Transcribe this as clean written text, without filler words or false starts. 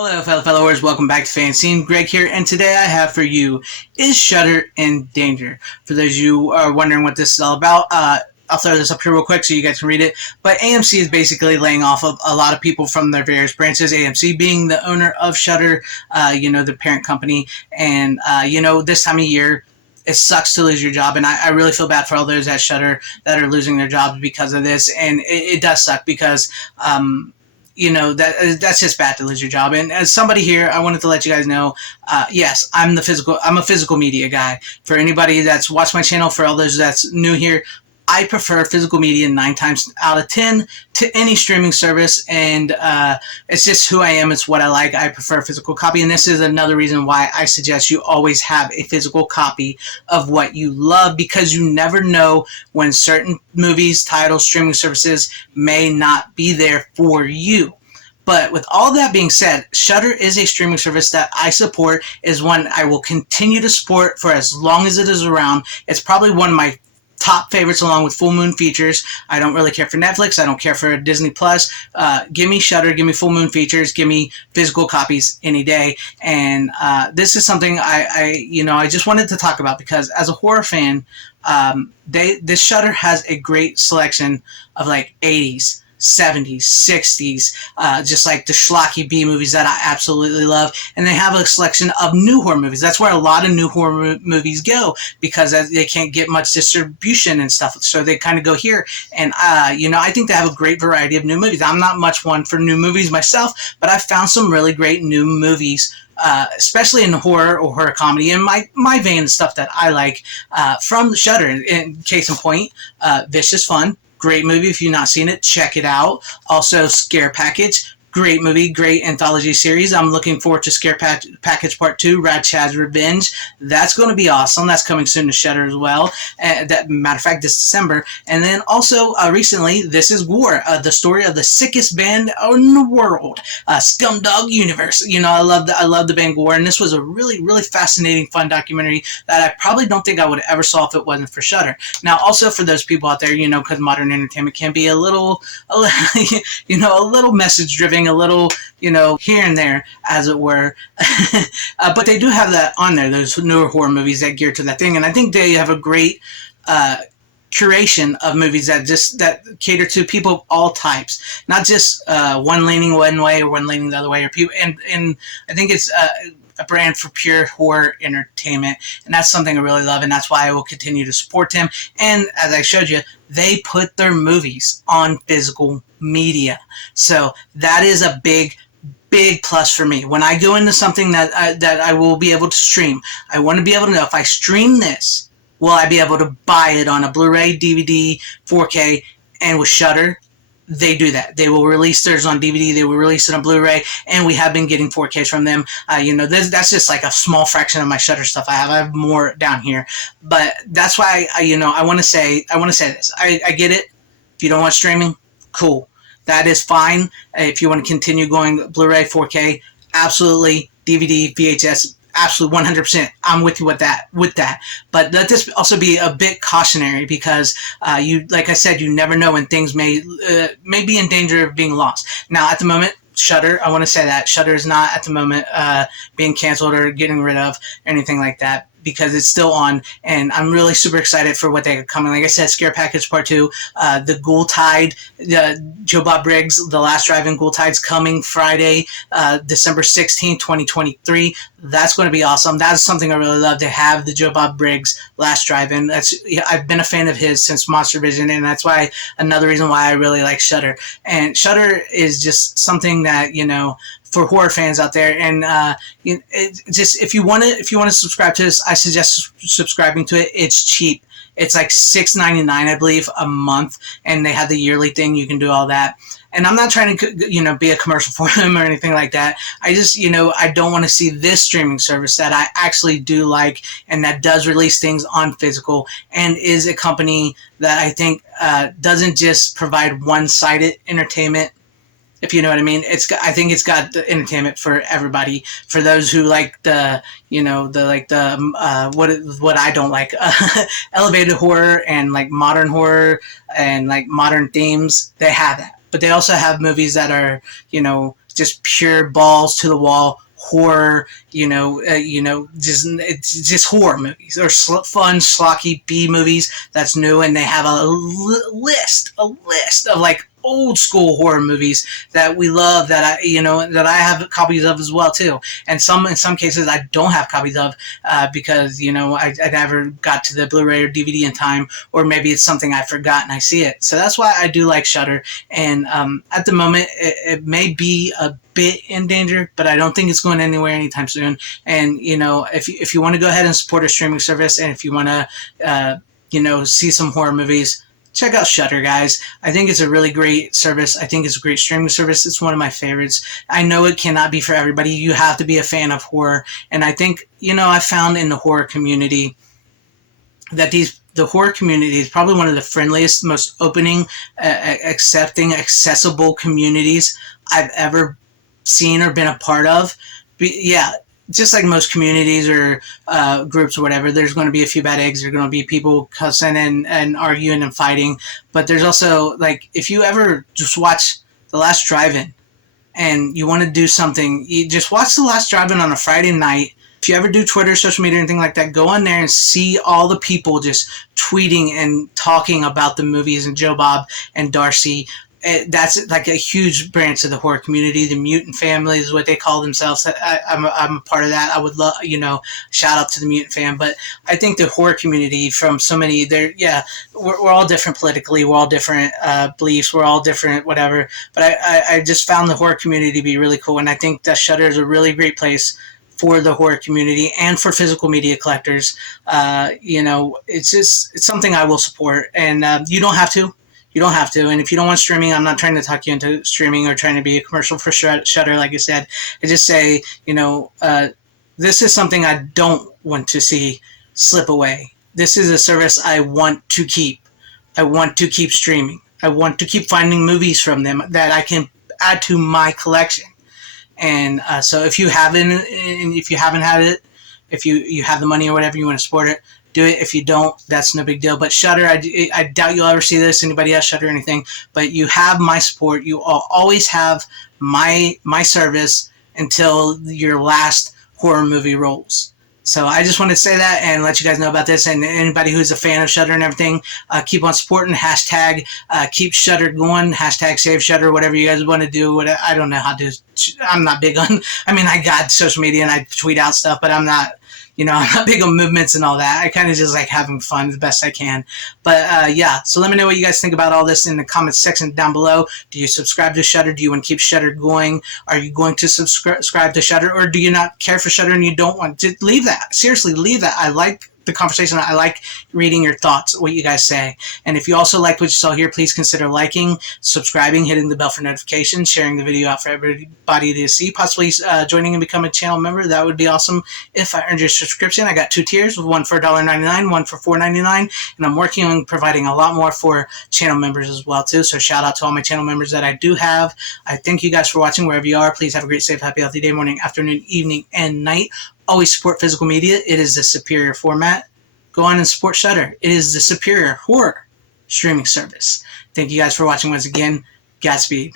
Hello, fellow followers. Welcome back to FanZcene. Greg here, and today I have for you is Shudder in Danger. For those of you who are wondering what this is all about, I'll throw this up here real quick so you guys can read it. But AMC is basically laying off a lot of people from their various branches. AMC being the owner of Shudder, the parent company, and this time of year, it sucks to lose your job, and I really feel bad for all those at Shudder that are losing their jobs because of this, and it does suck because that's just bad to lose your job. And as somebody here, I wanted to let you guys know, yes, I'm a physical media guy. For anybody that's watched my channel, for all those that's new here, I prefer physical media 9 times out of 10 to any streaming service, and it's just who I am. It's what I like. I prefer physical copy, and this is another reason why I suggest you always have a physical copy of what you love, because you never know when certain movies, titles, streaming services may not be there for you. But with all that being said, Shudder is a streaming service that I support, is one I will continue to support for as long as it is around. It's probably one of my top favorites, along with Full Moon Features. I don't really care for Netflix. I don't care for Disney Plus. Give me Shudder, give me Full Moon Features, give me physical copies any day. And this is something I just wanted to talk about, because as a horror fan, this Shudder has a great selection of like 80s, 70s, 60s, just like the schlocky B movies that I absolutely love. And they have a selection of new horror movies. That's where a lot of new horror movies go, because they can't get much distribution and stuff. So they kind of go here. And, I think they have a great variety of new movies. I'm not much one for new movies myself, but I've found some really great new movies, especially in horror or horror comedy, in my vein of stuff that I like, from Shudder. In case in point, Vicious Fun. Great movie. If you've not seen it, check it out. Also, Scare Package. Great movie, great anthology series. I'm looking forward to Scare Package Part 2, Rad Chad's Revenge. That's going to be awesome. That's coming soon to Shudder as well. Matter of fact, this December. And then also, recently, This Is War, the story of the sickest band in the world, Scumdog Universe. I love the band War, and this was a really, really fascinating, fun documentary that I probably don't think I would ever saw if it wasn't for Shudder. Now, also for those people out there, because modern entertainment can be a little message-driven, a little, here and there, as it were. But they do have that on there, those newer horror movies that gear to that thing. And I think they have a great curation of movies that cater to people of all types, not just one leaning one way or one leaning the other way, or people. And I think it's a brand for pure horror entertainment, and that's something I really love, and that's why I will continue to support them. And as I showed you, they put their movies on physical media, so that is a big plus for me. When I go into something that I will be able to stream, I want to be able to know, if I stream this, will I be able to buy it on a Blu-ray, DVD, 4K, and with Shudder, they do that. They will release theirs on DVD. They will release it on Blu-ray, and we have been getting 4Ks from them. That's just like a small fraction of my Shudder stuff I have. I have more down here, but that's why I want to say this. I get it. If you don't want streaming, cool. That is fine. If you want to continue going Blu-ray, 4K, absolutely. DVD, VHS. Absolutely, 100%. I'm with you with that. But let this also be a bit cautionary, because like I said, you never know when things may be in danger of being lost. Now, at the moment, Shudder, I want to say that Shudder is not at the moment being canceled or getting rid of, or anything like that, because it's still on, and I'm really super excited for what they are coming. Like I said, Scare Package Part 2, the Ghoul Tide, Joe Bob Briggs, The Last Drive-In Ghoul Tide's coming Friday, December 16, 2023. That's going to be awesome. That's something I really love, to have the Joe Bob Briggs Last Drive-In. I've been a fan of his since Monster Vision, and that's why another reason why I really like Shudder. And Shudder is just something that, for horror fans out there, and if you want to subscribe to this, I suggest subscribing to it. It's cheap. It's like $6.99, I believe, a month, and they have the yearly thing. You can do all that. And I'm not trying to, be a commercial for them or anything like that. I just, I don't want to see this streaming service that I actually do like, and that does release things on physical, and is a company that I think doesn't just provide one-sided entertainment, if you know what I mean. I think it's got the entertainment for everybody. For those who like what I don't like, elevated horror and like modern horror and like modern themes, they have that. But they also have movies that are, just pure balls to the wall horror, it's just horror movies or fun, schlocky B movies that's new, and they have a list of like old school horror movies that we love that I have copies of as well too, and in some cases I don't have copies of because I never got to the Blu-ray or DVD in time, or maybe it's something I forgot and I see it. So that's why I do like Shudder, and at the moment it may be a bit in danger, but I don't think it's going anywhere anytime soon. And if you want to go ahead and support a streaming service, and if you want to see some horror movies, check out Shudder, guys. I think it's a really great service. I think it's a great streaming service. It's one of my favorites. I know it cannot be for everybody. You have to be a fan of horror. And I think, I found in the horror community that the horror community is probably one of the friendliest, most opening, accepting, accessible communities I've ever seen or been a part of. Yeah, just like most communities or groups or whatever, there's going to be a few bad eggs. There's going to be people cussing and arguing and fighting. But there's also, like, if you ever just watch The Last Drive-In and you want to do something, you just watch The Last Drive-In on a Friday night. If you ever do Twitter, social media, anything like that, go on there and see all the people just tweeting and talking about the movies, and Joe Bob and Darcy. That's like a huge branch of the horror community. The Mutant Family is what they call themselves. I'm a part of that. I would love, shout out to the Mutant Fam. But I think the horror community, from so many, we're all different politically. We're all different beliefs. We're all different whatever. But I just found the horror community to be really cool. And I think that Shudder is a really great place for the horror community and for physical media collectors. It's something I will support. And you don't have to. You don't have to. And if you don't want streaming, I'm not trying to talk you into streaming or trying to be a commercial for Shudder, like I said. I just say, this is something I don't want to see slip away. This is a service I want to keep. I want to keep streaming. I want to keep finding movies from them that I can add to my collection. And so if you haven't had it, if you have the money or whatever, you want to support it, do it. If you don't, that's no big deal. But Shudder, I doubt you'll ever see this. Anybody else Shudder or anything? But you have my support. You always have my service until your last horror movie rolls. So I just want to say that and let you guys know about this. And anybody who's a fan of Shudder and everything, keep on supporting. Hashtag keep Shudder going. Hashtag save Shudder. Whatever you guys want to do. I don't know how to. I'm not big on. I got social media and I tweet out stuff, but I'm not. I'm not big on movements and all that. I kind of just like having fun the best I can. But yeah, so let me know what you guys think about all this in the comments section down below. Do you subscribe to Shudder? Do you want to keep Shudder going? Are you going to subscribe to Shudder? Or do you not care for Shudder and you don't want to? Leave that. Seriously, leave that. I like the conversation. I like reading your thoughts, what you guys say. And if you also like what you saw here, please consider liking, subscribing, hitting the bell for notifications, sharing the video out for everybody to see, possibly joining and become a channel member. That would be awesome if I earned your subscription. I got 2 tiers, one for $1.99, one for $4.99, and I'm working on providing a lot more for channel members as well too. So shout out to all my channel members that I do have. I thank you guys for watching wherever you are. Please have a great, safe, happy, healthy day, morning, afternoon, evening, and night. Always support physical media. It is the superior format. Go on and support Shudder. It is the superior horror streaming service. Thank you guys for watching once again. Godspeed.